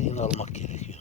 şeyini almak gerekiyor.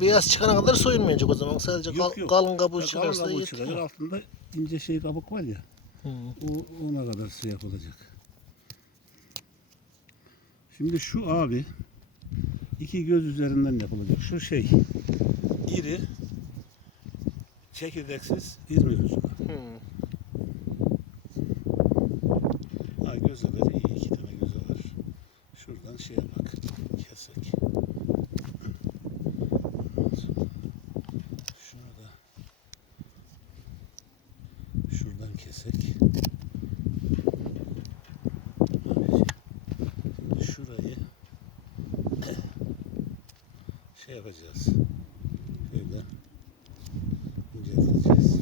Beyaz çıkana kadar soyulmayacak o zaman. Sadece Yok, kal- yok. kalın kabuğu Kalın çıkarsa kabuğu yetiyor. çıkacak, Altında ince şey kabuk var ya. Hı. O ona kadar şey yapılacak. Şimdi şu abi iki göz üzerinden yapılacak. Şu şey iri çekirdeksiz İzmir üzümü. Hı. Ha gözeleri iyi iki tane göze var. Şuradan şeye bak kesek. Şunu da şuradan kesek. Şimdi şurayı şey yapacağız. Şöyle incelteceğiz.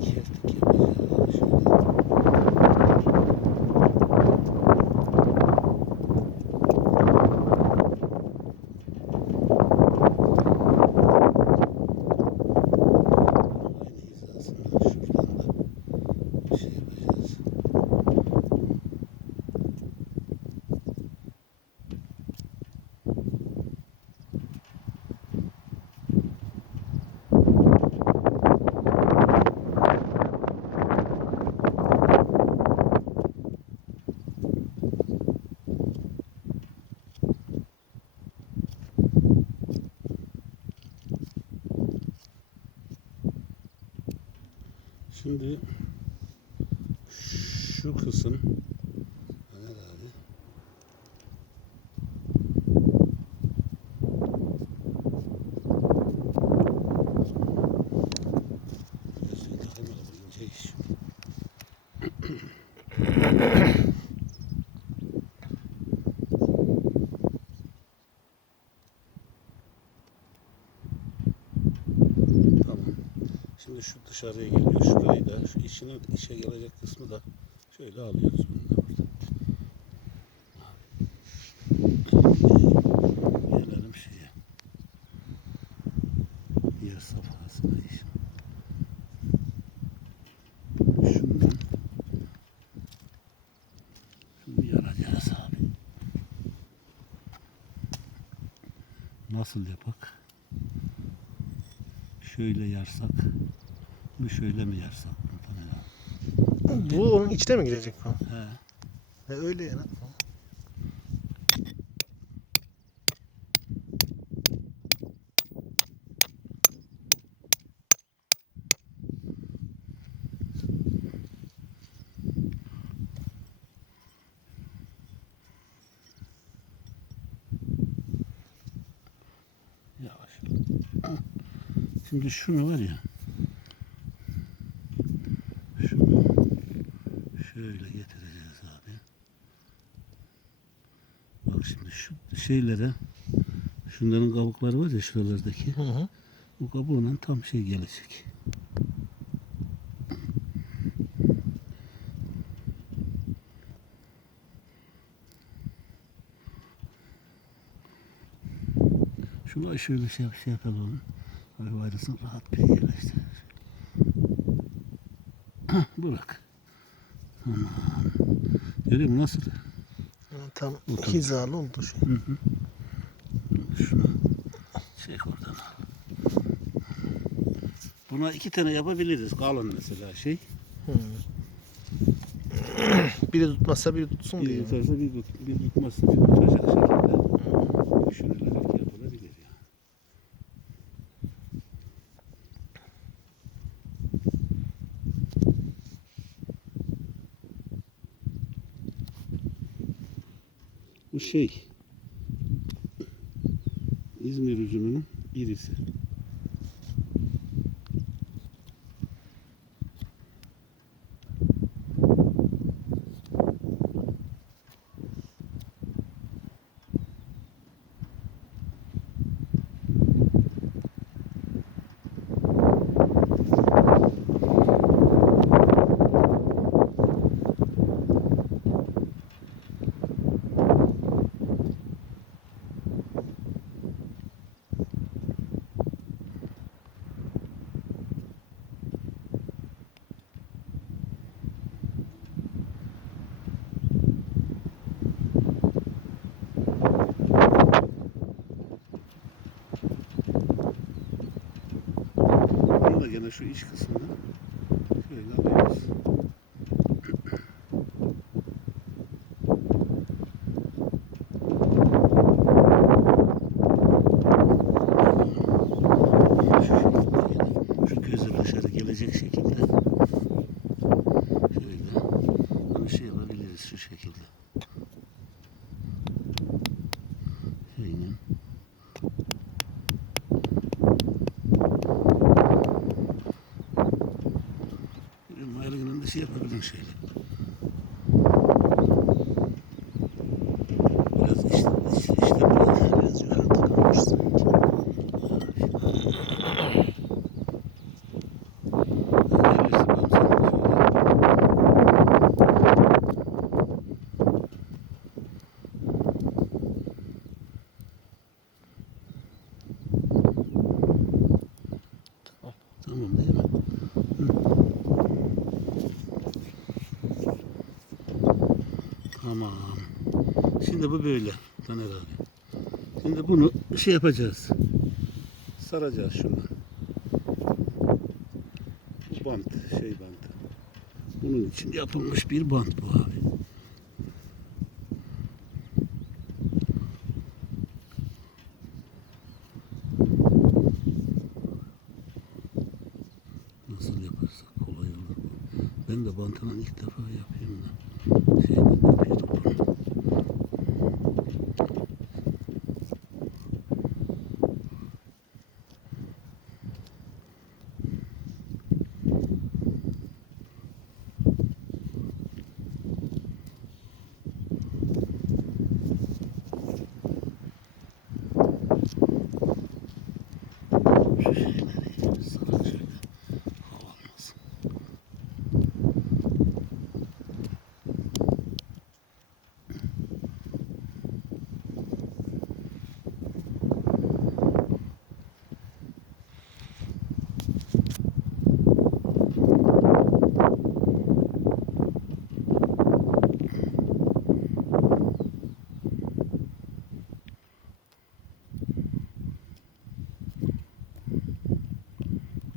Kestik yapacağız. Şöyle. Aynı hizasında şuradan da bir şey yapacağız. Şimdi şu kısım Mehmet abi Gözlüğü takamadım ince iş. Tamam. Şimdi şu dışarıya geliyor. Şurayı da şu içine işe gelecek kısmı da şöyle alıyoruz bunu da burada. Gelelim şeye. Yer safhasına iş. Şundan şunu yaracağız abi. Nasıl yapak? Şöyle yarsak mı şöyle mi abi? Bu onun içine mi girecek bu? He. E, öyle yani. Yavaş. Şimdi şunu var ya. Şunu şöyle getireceğiz abi. Bak şimdi şu şeylere şunların kabukları var ya şuralardaki. Hı hı. Bu kabuğuna tam şey gelecek. Şunu şöyle şey, yap- şey yapalım. Böyle ayrısın rahat bir yerleştir. Hah, Bırak. Aman. Görüyor musun nasıl? Tam tam. hizalı oldu şu. Hı hı. Şunu çek oradan. Buna iki tane yapabiliriz. Kalın mesela şey. Hı. biri tutmazsa biri tutsun Bir diye. tutarsa bir, tut, bir tutmazsa bir tutacak şekilde düşünülerek yapılabilir ya. Şey. İzmir üzümünün irisi. Şu iç kısmını şöyle alıyoruz. chega, é não chega. Tamam. Şimdi bu böyle Taner abi. Şimdi bunu şey yapacağız. Saracağız şuradan. Bu bant, şey bantı. Bunun için yapılmış bir bant bu abi. Nasıl yaparsak kolay olur bu. Ben de bantının ilk defa yapayım da. see you in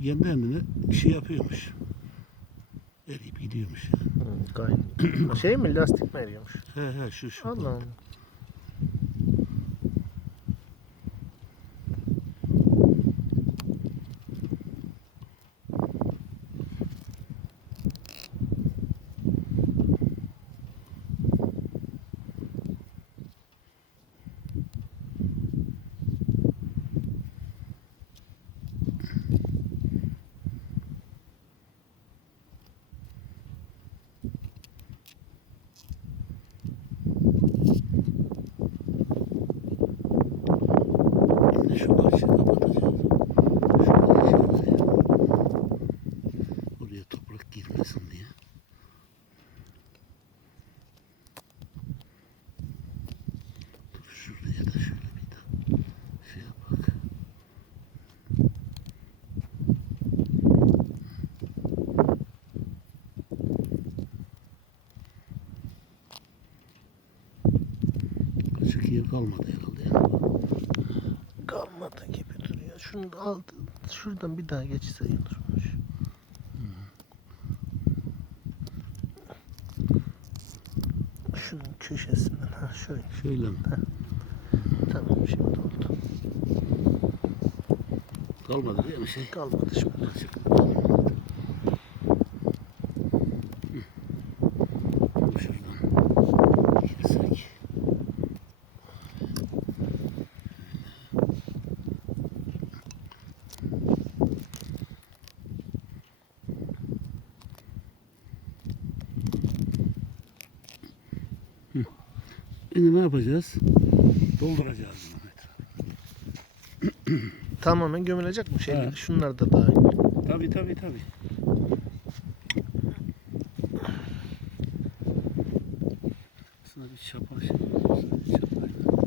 Kendi kendine şey yapıyormuş. Eriyip gidiyormuş. Yani. Hı, gayet. şey mi lastik mi eriyormuş? He he şu şu. Allah Allah. Şimdi şu parçayı kapatacağız. Şurayı şöyle. Oraya toprak girmesin diye. Dur şuraya da şöyle bir de şey yapak. Açık yer kalmadı herhalde. Yani. Kalmadı gibi duruyor. Şunu da al. Şuradan bir daha geçse iyi olurmuş. Şunun köşesinden. Ha şöyle. Şöyle mi? Tamam şimdi oldu. Kalmadı değil mi şey? Kalmadı şimdi. Açık kalmadı. Hı. Şuradan girsek. Şimdi ne yapacağız? Dolduracağız bunu. Tamamen gömülecek mi şey? Şunlar da dahil. Tabii tabii tabii. Aslında bir çapa şey. Çapayla.